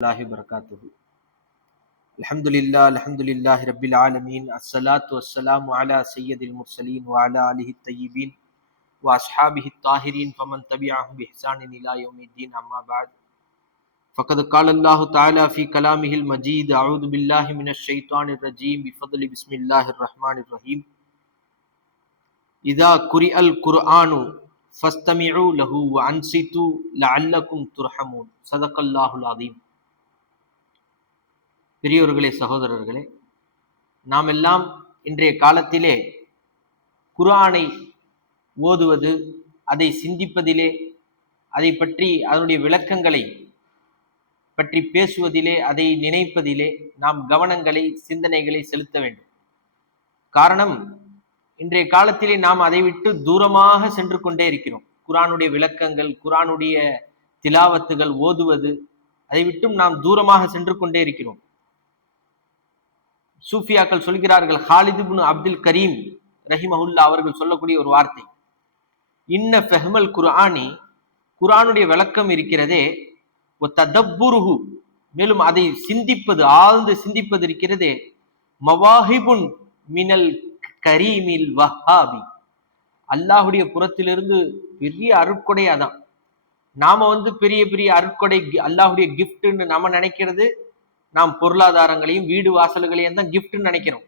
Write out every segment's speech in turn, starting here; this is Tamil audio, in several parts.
الله وبركاته. الحمد لله رب العالمين. الصلاة والسلام على سيد المرسلين وعلى آله الطيبين وأصحابه الطاهرين فمن تبعهم بإحسان إلى يوم الدين. أما بعد، فقد قال الله تعالى في كلامه المجيد: أعوذ بالله من الشيطان الرجيم بفضل بسم الله الرحمن الرحيم. إذا قرئ القرآن فاستمعوا له وأنصتوا لعلكم ترحمون. صدق الله العظيم. பெரியோர்களே, சகோதரர்களே, நாம் எல்லாம் இன்றைய காலத்திலே குர்ஆனை ஓதுவது, அதை சிந்திப்பதிலே, அதை பற்றி அதனுடைய விளக்கங்களை பற்றி பேசுவதிலே, அதை நினைப்பதிலே நாம் கவனங்களை, சிந்தனைகளை செலுத்த வேண்டும். காரணம், இன்றைய காலத்திலே நாம் அதை விட்டு தூரமாக சென்று கொண்டே இருக்கிறோம். குர்ஆனுடைய விளக்கங்கள், குர்ஆனுடைய திலாவத்துகள், ஓதுவது, அதை விட்டும் நாம் தூரமாக சென்று கொண்டே இருக்கிறோம். சூஃபியாக்கள் சொல்கிறார்கள், ஹாலித் இப்னு அப்துல் கரீம் ரஹிமஹுல்லா அவர்கள் சொல்லக்கூடிய ஒரு வார்த்தை, இன்ன ஃபஹ்மல் குர்ஆனி, குர்ஆனுடைய விளக்கம் இருக்கிறதே, வ ததப்புருஹு, மேலும் அதை சிந்திப்பது, ஆழ்ந்து சிந்திப்பது இருக்கிறதே, மவாஹிபுன் மினல் கரீமில் வஹாபி, அல்லாஹுடைய புறத்திலிருந்து பெரிய அருட்கொடை. அதான் நாம பெரிய பெரிய அருட்கொடை, அல்லாஹுடைய கிஃப்ட்னு நாம நினைக்கிறது, நாம் பொருளாதாரங்களையும் வீடு வாசல்களையும் தான் கிஃப்ட்னு நினைக்கிறோம்.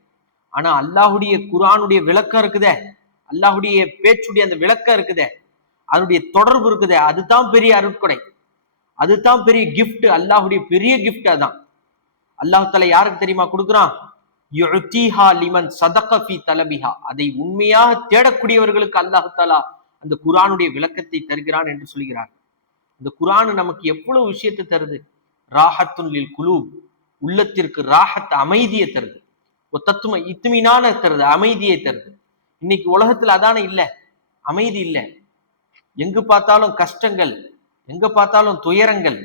ஆனா அல்லாஹுடைய குர்ஆனுடைய விளக்கம் இருக்குதே, அல்லாஹுடைய பேச்சுடைய அந்த விளக்கம் இருக்குதே, அதனுடைய தொடர்பு இருக்குதே, அதுதான் பெரிய அருட்கொடை, அதுதான் பெரிய கிஃப்ட், அல்லாஹுடைய பெரிய கிஃப்ட். அதான் அல்லாஹ் தஆலா யாருக்கு தெரியுமா கொடுக்குறான்? யுஅதீஹா லிமன் ஸதக ஃபீ தலபிஹா, அதை உண்மையாக தேடக்கூடியவர்களுக்கு அல்லாஹ் தஆலா அந்த குர்ஆனுடைய விளக்கத்தை தருகிறான் என்று சொல்கிறார். இந்த குர்ஆன் நமக்கு எவ்வளவு விஷயத்தை தருது. ராஹத்துன் லில் குலூப், உள்ளத்திற்கு ராஹத், அமைதியை தருது. தத்துவ இத்துமினான தருது, அமைதியை தருது. இன்னைக்கு உலகத்துல அதான இல்ல, அமைதி இல்லை. எங்கு பார்த்தாலும் கஷ்டங்கள், எங்க பார்த்தாலும் துயரங்கள்,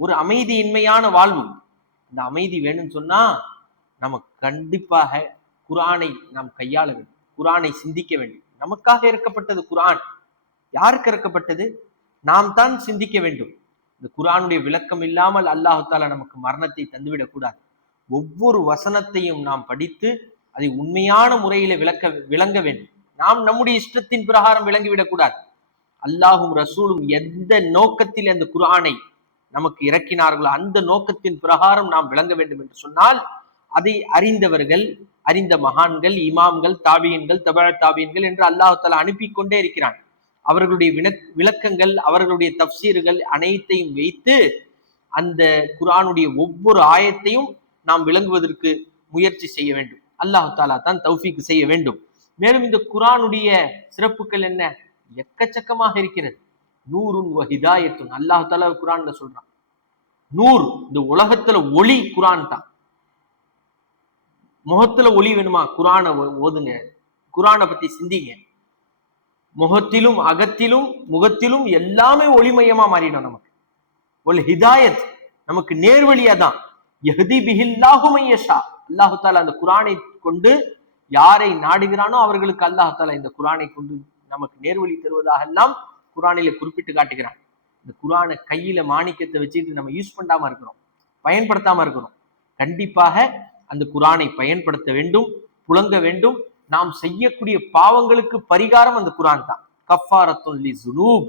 ஒரு அமைதியின்மையான வாழ்வு. இந்த அமைதி வேணும்னு சொன்னா நம்ம கண்டிப்பாக குர்ஆனை நாம் கையாள வேண்டும், குர்ஆனை சிந்திக்க வேண்டும். நமக்காக இறக்கப்பட்டது குர்ஆன். யாருக்கு இறக்கப்பட்டது? நாம் தான் சிந்திக்க வேண்டும். இந்த குர்ஆனுடைய விளக்கம் இல்லாமல் அல்லாஹ் தஆலா நமக்கு மரணத்தை தந்துவிடக் கூடாது. ஒவ்வொரு வசனத்தையும் நாம் படித்து அதை உண்மையான முறையில விளங்க வேண்டும். நாம் நம்முடைய இஷ்டத்தின் பிரகாரம் விளங்கிவிடக் கூடாது. அல்லாஹும் ரசூலும் எந்த நோக்கத்தில் அந்த குர்ஆனை நமக்கு இறக்கினார்களோ அந்த நோக்கத்தின் பிரகாரம் நாம் விளங்க வேண்டும் என்று சொன்னால், அதை அறிந்தவர்கள், அறிந்த மகான்கள், இமாம்கள், தாபியன்கள், தபஅ தாபியன்கள் என்று அல்லாஹ் தஆலா அனுப்பி கொண்டே இருக்கிறான். அவர்களுடைய விளக்கங்கள், அவர்களுடைய தஃப்சீர்கள் அனைத்தையும் வைத்து அந்த குர்ஆனுடைய ஒவ்வொரு ஆயத்தையும் நாம் விளங்குவதற்கு முயற்சி செய்ய வேண்டும். அல்லாஹ் தஆலா தான் தௌஃபீக் செய்ய வேண்டும். மேலும் இந்த குர்ஆனுடைய சிறப்புகள் என்ன? எக்கச்சக்கமாக இருக்கிறது. நூறுன் வ ஹிதாயத்துன், அல்லாஹ் தஆலா குர்ஆன்ல சொல்றான். நூர், இந்த உலகத்துல ஒளி குர்ஆன் தான். முகத்துல ஒளி வேணுமா? குர்ஆனை ஓதுங்க, குர்ஆனை பத்தி சிந்திங்க. முகத்திலும் அகத்திலும் முகத்திலும் எல்லாமே ஒளிமயமா மாறிடும் நமக்கு. ஒல் ஹிதாயத், நமக்கு நேர்வழியா தான். யஹ்தி பிஹில்லாஹு மன் யஷா, அல்லாஹ் தஆலா அந்த குர்ஆனை கொண்டு யாரை நாடுகிறானோ அவர்களுக்கு அல்லாஹ் தஆலா இந்த குர்ஆனை கொண்டு நமக்கு நேர்வழி தருவதாக எல்லாம் குர்ஆனிலே குறிப்பிட்டு காட்டுகிறான். இந்த குர்ஆனை கையில மாணிக்கத்தை வச்சுட்டு நம்ம யூஸ் பண்ணாம இருக்கிறோம், பயன்படுத்தாம இருக்கிறோம். கண்டிப்பாக அந்த குர்ஆனை பயன்படுத்த வேண்டும், புழங்க வேண்டும். நாம் செய்யக்கூடிய பாவங்களுக்கு பரிகாரம் அந்த குர்ஆன் தான். கஃபாரத்துன் லிஸுனூப்,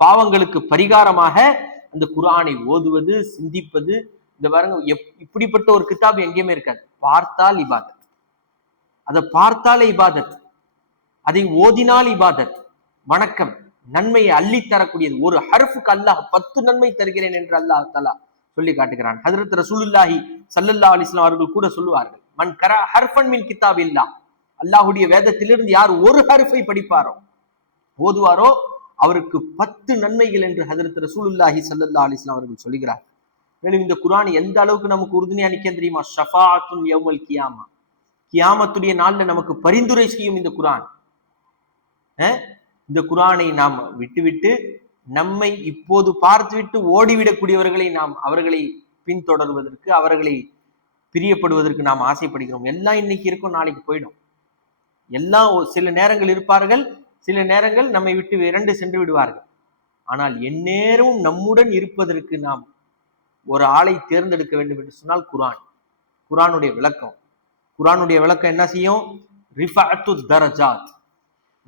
பாவங்களுக்கு பரிகாரமாக அந்த குர்ஆனை ஓதுவது, சிந்திப்பது. இந்த பாருங்க, இப்படிப்பட்ட ஒரு கிதாப் எங்கேயுமே இருக்காது. பார்த்தால் இபாதத், அதை பார்த்தாலே இபாதத், அதை ஓதினால் இபாதத், வணக்கம், நன்மையை அள்ளி தரக்கூடியது. ஒரு ஹர்ஃபுக்கு அல்லாஹ் 10 நன்மை தருகிறேன் என்று அல்லாஹ் தஆலா சொல்லி காட்டுகிறான். ஹஜ்ரத் ரசூலுல்லாஹி ஸல்லல்லாஹு அலைஹி வஸல்லம் அவர்கள் கூட சொல்லுவார்கள், மன் கரா ஹர்ஃபன் மின் கிதாபில்லாஹ், அல்லாஹ்வுடைய வேதத்திலிருந்து யார் ஒரு ஹர்ஃபை படிப்பாரோ, ஓதுவாரோ, அவருக்கு 10 நன்மைகள் என்று ஹஜ்ரத் ரசூலுல்லாஹி ஸல்லல்லாஹு அலைஹி வஸல்லம் அவர்கள் சொல்கிறார். மேலும் இந்த குர்ஆன் எந்த அளவுக்கு நமக்கு உறுதுணையா நிற்க தெரியுமா? ஷஃபாஅத்துன் யௌமல் கியாமா, கியாமத்துடைய நாள்ல நமக்கு பரிந்துரை செய்யும் இந்த குர்ஆன். இந்த குர்ஆனை நாம் விட்டுவிட்டு நம்மை இப்போது பார்த்துவிட்டு ஓடிவிடக்கூடியவர்களை நாம் அவர்களை பின்தொடர்வதற்கு, அவர்களை பிரியப்படுவதற்கு நாம் ஆசைப்படுகிறோம். எல்லாம் இன்னைக்கு இருக்கும், நாளைக்கு போயிடும். எல்லாம் சில நேரங்கள் இருப்பார்கள், சில நேரங்கள் நம்மை விட்டு விரண்டு சென்று விடுவார்கள். ஆனால் எந்நேரமும் நம்முடன் இருப்பதற்கு நாம் ஒரு ஆளை தேர்ந்தெடுக்க வேண்டும் என்று சொன்னால் குர்ஆன். குர்ஆனுடைய விளக்கம். குர்ஆனுடைய விளக்கம் என்ன செய்யும்? ரிஃபஅத்து தரஜாத்,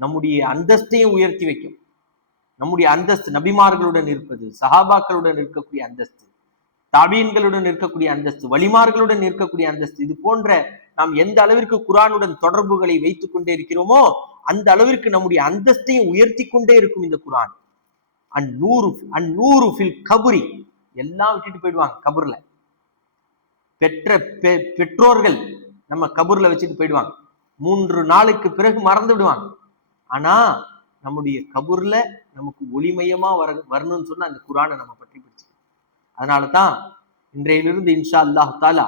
நம்முடைய அந்தஸ்தையும் உயர்த்தி வைக்கும். நம்முடைய அந்தஸ்து, நபிமார்களுடன் இருப்பது, சஹாபாக்களுடன் இருக்கக்கூடிய அந்தஸ்து, தாபீன்களுடன் இருக்கக்கூடிய அந்தஸ்து, வலிமார்களுடன் இருக்கக்கூடிய அந்தஸ்து, இது போன்ற நாம் எந்த அளவிற்கு குர்ஆனுடன் தொடர்புகளை வைத்துக் கொண்டே இருக்கிறோமோ அந்த அளவிற்கு நம்முடைய அந்தஸ்தையும் உயர்த்தி கொண்டே இருக்கும் இந்த குர்ஆன். அந்நூறு ஃபில் கபுரி, எல்லாம் விட்டுட்டு போயிடுவாங்க கபூர்ல. பெற்றோர்கள் நம்ம கபூர்ல வச்சுட்டு போயிடுவாங்க. 3 நாளுக்கு பிறகு மறந்து விடுவாங்க. ஆனா நம்முடைய கபூர்ல நமக்கு ஒளிமயமா வரணும்னு சொன்னா அந்த குர்ஆனை நம்ம பற்றி பிடிச்சிக்கணும். அதனாலதான் இன்றையிலிருந்து இன்ஷா அல்லாஹ் தாலா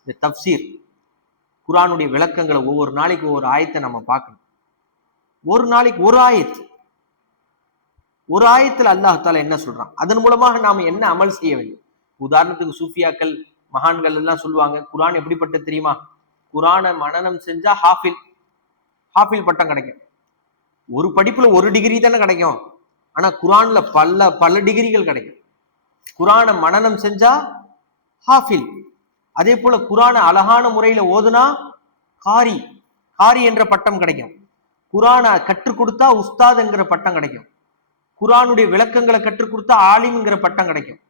இந்த தப்சீர், குர்ஆனுடைய விளக்கங்களை ஒவ்வொரு நாளைக்கு ஒவ்வொரு ஆயத்தை நம்ம பார்க்கணும். ஒரு நாளைக்கு ஒரு ஆயத்து, ஒரு ஆயத்துல அல்லாஹ் தாலா என்ன சொல்றான், அதன் மூலமாக நாம என்ன அமல் செய்ய வேண்டும். உதாரணத்துக்கு சூஃபியாக்கள், மகான்கள் எல்லாம் சொல்லுவாங்க, குர்ஆன் எப்படிப்பட்ட தெரியுமா? குர்ஆனை மனனம் செஞ்சா ஹாஃபில் பட்டம் கிடைக்கும். ஒரு படிப்புல 1 டிகிரி தானே கிடைக்கும், ஆனா குர்ஆன்ல பல டிகிரிகள் கிடைக்கும். குர்ஆனை மனனம் செஞ்சா ஹாஃபில். அதே போல குர்ஆனை அழகான முறையில ஓதுனா காரி என்ற பட்டம் கிடைக்கும். குர்ஆனை கற்றுக் கொடுத்தா உஸ்தாத் என்கிற பட்டம் கிடைக்கும். குர்ஆனுடைய விளக்கங்களை கற்றுக் கொடுத்தா ஆலிம்ங்கிற பட்டம் கிடைக்கும்.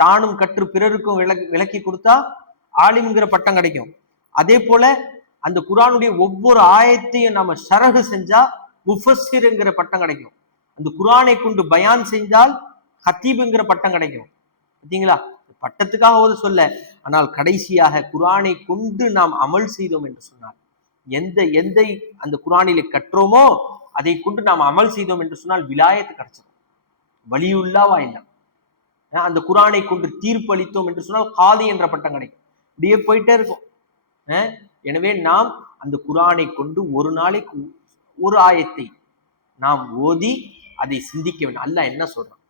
தானும் கற்று பிறருக்கும் விளக்கி கொடுத்தா ஆலிம்ங்கிற பட்டம் கிடைக்கும். அதே போல அந்த குர்ஆனுடைய ஒவ்வொரு ஆயத்தையும் நம்ம ஷரஹ் செஞ்சா முஃபஸ்ஸிர்ங்கிற பட்டம் கிடைக்கும். அந்த குர்ஆனை கொண்டு பயான் செஞ்சால் ஹத்தீப்ங்கிற பட்டம் கிடைக்கும். பார்த்தீங்களா? பட்டத்துக்காக ஓத சொல்ல, ஆனால் கடைசியாக குர்ஆனை கொண்டு நாம் அமல் செய்தோம் என்று சொன்னார், எந்த அந்த குர்ஆனிலே கற்றோமோ அதை கொண்டு நாம் அமல் செய்தோம் என்று சொன்னால் விலாயத்து கிடைச்சிடும், வலியுல்லாவா இல்லை. அந்த குர்ஆனை கொண்டு தீர்ப்பு அளித்தோம் என்று சொன்னால் காதி என்ற பட்டம் கிடைக்கும். இப்படியே போயிட்டே இருக்கும். எனவே நாம் அந்த குர்ஆனை கொண்டு ஒரு நாளைக்கு ஒரு ஆயத்தை நாம் ஓதி அதை சிந்திக்க வேண்டும். அல்லாஹ் என்ன சொல்றான்,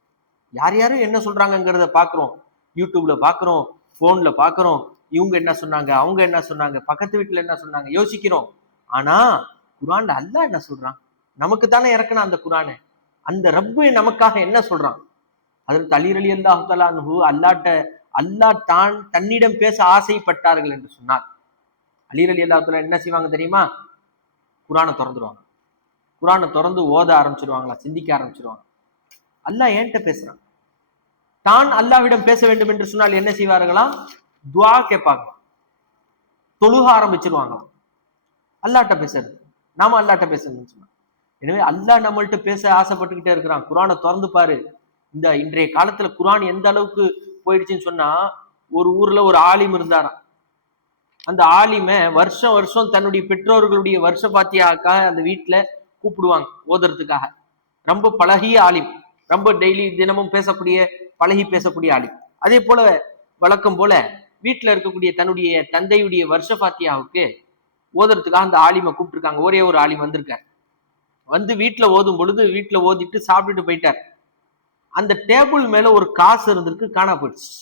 யார் யாரும் என்ன சொல்றாங்கிறத பாக்குறோம், யூடியூப்ல பாக்குறோம், போன்ல பாக்குறோம், இவங்க என்ன சொன்னாங்க, அவங்க என்ன சொன்னாங்க, பக்கத்து வீட்டுல என்ன சொன்னாங்க யோசிக்கிறோம். ஆனா குர்ஆன்ல அல்லாஹ் என்ன சொல்றான், நமக்கு தானே இறக்கணும் அந்த குர்ஆனை, அந்த ரப்பு நமக்காக என்ன சொல்றான். அதற்கு அலி ரலியல்லாஹு தஆலா அன்ஹு அல்லாஹ் தான் தன்னிடம் பேச ஆசைப்பட்டார்கள் என்று சொன்னார். அலி ரலியல்லாஹு தஆலா என்ன செய்வாங்க தெரியுமா? குர்ஆனை திறந்துருவாங்க. குர்ஆனை திறந்து ஓத ஆரம்பிச்சிருவாங்களா, சிந்திக்க ஆரம்பிச்சிருவாங்க. அல்லாஹ் ஏன்ட்ட பேசுறான். தான் அல்லாஹ்விடம் பேச வேண்டும் என்று சொன்னால் என்ன செய்வார்களாம்? துஆ கேட்பாங்க, தொழுக ஆரம்பிச்சிருவாங்களாம். அல்லாஹ்ட்ட பேசுறது, நாம அல்லாஹ்ட்ட பேசணும்னு சொன்னா. எனவே அல்லாஹ் நம்மள்ட்ட பேச ஆசைப்பட்டுக்கிட்டே இருக்கிறான். குர்ஆனை திறந்து பாரு. இந்த இன்றைய காலத்துல குர்ஆன் எந்த அளவுக்கு போயிடுச்சுன்னு சொன்னா, ஒரு ஊர்ல ஒரு ஆலிம் இருந்தாராம். அந்த ஆலிமை வருஷம் தன்னுடைய பெற்றோர்களுடைய வருஷ பாத்தியாக்காக அந்த வீட்டுல கூப்பிடுவாங்க ஓதுறதுக்காக. ரொம்ப பழகிய ஆலிம், ரொம்ப டெய்லி தினமும் பழகி பேசக்கூடிய ஆலிம். அதே போல வழக்கம் போல வீட்டுல இருக்கக்கூடிய தன்னுடைய தந்தையுடைய வருஷ பாத்தியாவுக்கு ஓதுறதுக்காக அந்த ஆலிமை கூப்பிட்டுருக்காங்க. ஒரே ஒரு ஆலிம் வந்திருக்கார். வந்து வீட்டுல ஓதும் பொழுது வீட்டுல ஓதிட்டு சாப்பிட்டுட்டு போயிட்டார். அந்த டேபிள் மேல ஒரு காசு இருந்திருக்கு, காணா போயிடுச்சு.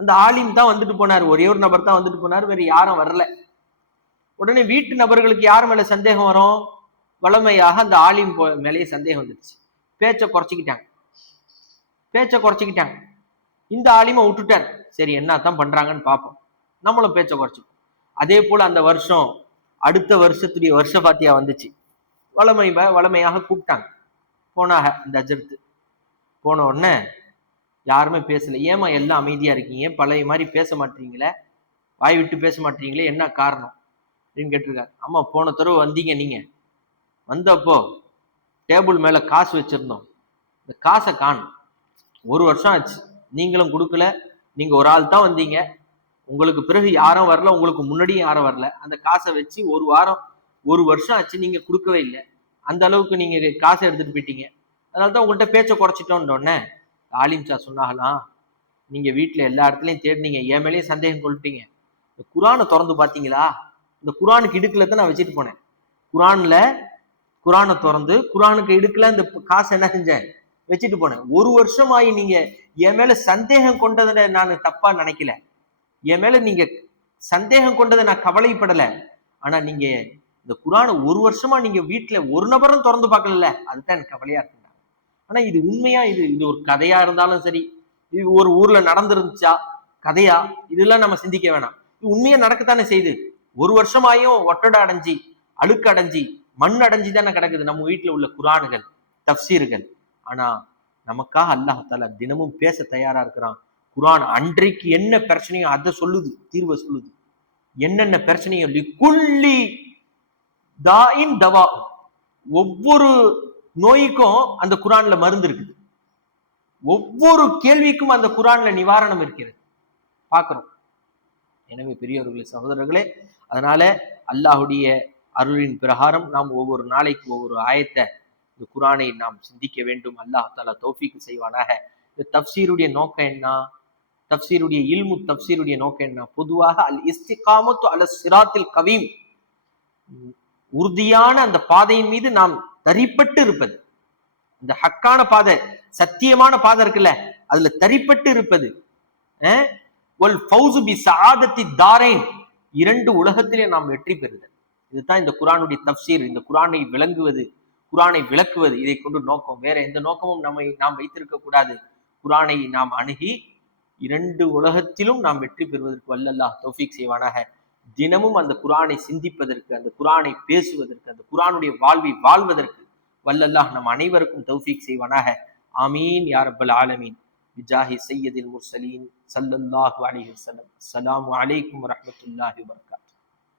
அந்த ஆலிம் தான் வந்துட்டு போனார், ஒரே ஒரு நபர் தான் வந்துட்டு போனார், வேற யாரும் வரல. உடனே வீட்டு நபர்களுக்கு யார் மேல சந்தேகம் வரும்? வளமையாக அந்த ஆலிம் மேலேயே சந்தேகம் வந்துடுச்சு. பேச்சை குறைச்சிக்கிட்டாங்க. இந்த ஆலிமை விட்டுட்டார். சரி, என்னத்தான் பண்றாங்கன்னு பார்ப்போம், நம்மளும் பேச்சை குறைச்சிப்போம். அதே போல அந்த வருஷம் அடுத்த வருஷத்துடைய வருஷ பாத்தியா வந்துச்சு. வளமையாக கூப்பிட்டாங்க. போனாங்க இந்த அஜர்த்து. போன உடனே யாருமே பேசல. ஏமா எல்லாம் அமைதியா இருக்கீங்க, பழைய மாதிரி பேச மாட்டீங்களே, வாய் விட்டு பேச மாட்டீங்களே, என்ன காரணம் அப்படின்னு கேட்டிருக்காரு. அம்மா, போன தடவை வந்தீங்க, நீங்க வந்தப்போ டேபிள் மேல காசு வச்சிருந்தோம், இந்த காசை காணும். 1 வருஷம் ஆச்சு, நீங்களும் கொடுக்கல, நீங்க ஒரு ஆள் தான் வந்தீங்க, உங்களுக்கு பிறகு யாரும் வரல, உங்களுக்கு முன்னாடியும் யாரும் வரல. அந்த காசை வச்சு 1 வருஷம் ஆச்சு, நீங்க கொடுக்கவே இல்லை. அந்த அளவுக்கு நீங்க காசை எடுத்துட்டு போயிட்டீங்க, அதனாலதான் உங்கள்கிட்ட பேச்சை குறைச்சிட்டோன்னே ஆலிம் சார் சொன்னாங்களாம், நீங்க வீட்டுல எல்லா இடத்துலயும் தேடினீங்க, என் மேலேயும் சந்தேகம் கொள்ளிட்டீங்க. இந்த குர்ஆனை திறந்து பாத்தீங்களா? இந்த குர்ஆனுக்கு இடுக்குல தான் நான் வச்சுட்டு போனேன். குர்ஆனை திறந்து குர்ஆனுக்கு இடுக்குல இந்த காசை என்ன செஞ்சேன், வச்சுட்டு போனேன். 1 வருஷமாயி நீங்க என் மேல சந்தேகம் கொண்டதை நான் தப்பா நினைக்கல, என் மேல நீங்க சந்தேகம் கொண்டதை நான் கவலைப்படல. ஆனா நீங்க இந்த குர்ஆனை 1 வருஷமா நீங்க வீட்டுல ஒரு நபரும் திறந்து பார்க்கல, அதுதான் எனக்கு கவலையா இருக்கு. ஆனா இது உண்மையா, இது ஒரு கதையா இருந்தாலும் சரி, இது ஒரு ஊர்ல நடந்துருந்துச்சா, கதையா, இதெல்லாம் நம்ம சிந்திக்க வேணாம். இது உண்மையா நடக்கத்தானே செய்யுது. ஒரு வருஷமாயும் ஒட்டடை அடைஞ்சி, அழுக்கு அடைஞ்சி, மண் அடைஞ்சி தானே கிடக்குது நம்ம வீட்டுல உள்ள குரானுகள், தப்சீர்கள். ஆனா நமக்காக அல்லாஹால தினமும் பேச தயாரா இருக்கிறான். குரான் அன்றைக்கு என்ன பிரச்சனையோ அதை சொல்லுது, தீர்வை சொல்லுது. என்னென்ன பிரச்சனையோ லிக்குல்லி தாயின் தவா, ஒவ்வொரு நோய்க்கும் அந்த குரான்ல மருந்து இருக்குது. ஒவ்வொரு கேள்விக்கும் அந்த குரான்ல நிவாரணம் இருக்கிறது, பார்க்கிறோம். எனவே பெரியவர்களே, சகோதரர்களே, அதனால அல்லாஹுடைய அருளின் பிரகாரம் நாம் ஒவ்வொரு நாளைக்கு ஒவ்வொரு ஆயத்தை, இந்த குரானை நாம் சிந்திக்க வேண்டும். அல்லாஹ் தாலா தௌஃபீக் செய்வானாக. இந்த தப்சீருடைய நோக்கம் என்ன? தப்சீருடைய இல்மு தப்சீருடைய நோக்கம் என்ன? பொதுவாக அல் இஸ்திகாமத்து அல சிராத்தில் கவீம், உறுதியான அந்த பாதையின் மீது நாம் தரிப்பட்டு இருப்பது. இந்த ஹக்கான பாதை, சத்தியமான பாதை இருக்குல்ல, அதுல தரிப்பட்டு இருப்பது. இரண்டு உலகத்திலே நாம் வெற்றி பெறுதல். இதுதான் இந்த குரானுடைய தப்சீர். இந்த குரானை விளங்குவது, குரானை விளக்குவது, இதை கொண்டு நோக்கம். வேற எந்த நோக்கமும் நாம் வைத்திருக்க கூடாது. குரானை நாம் அணுகி இரண்டு உலகத்திலும் நாம் வெற்றி பெறுவதற்கு வல்லல்லாஹ் தௌஃபீக் செய்வானாக. தினமும் அந்த குரானை சிந்திப்பதற்கு, அந்த குரானை பேசுவதற்கு, அந்த குரானுடைய வாழ்வை வாழ்வதற்கு வல்லல்லாஹ் நம் அனைவருக்கும் தௌஃபீக் செய்வானாக. ஆமீன் யா ரப்பல் ஆலமீன். பிஜாஹி சையதில் முர்சலீன் ஸல்லல்லாஹு அலைஹி வஸல்லம். அஸ்ஸலாமு அலைக்கும் வரஹ்மத்துல்லாஹி வபரகாத்துஹு.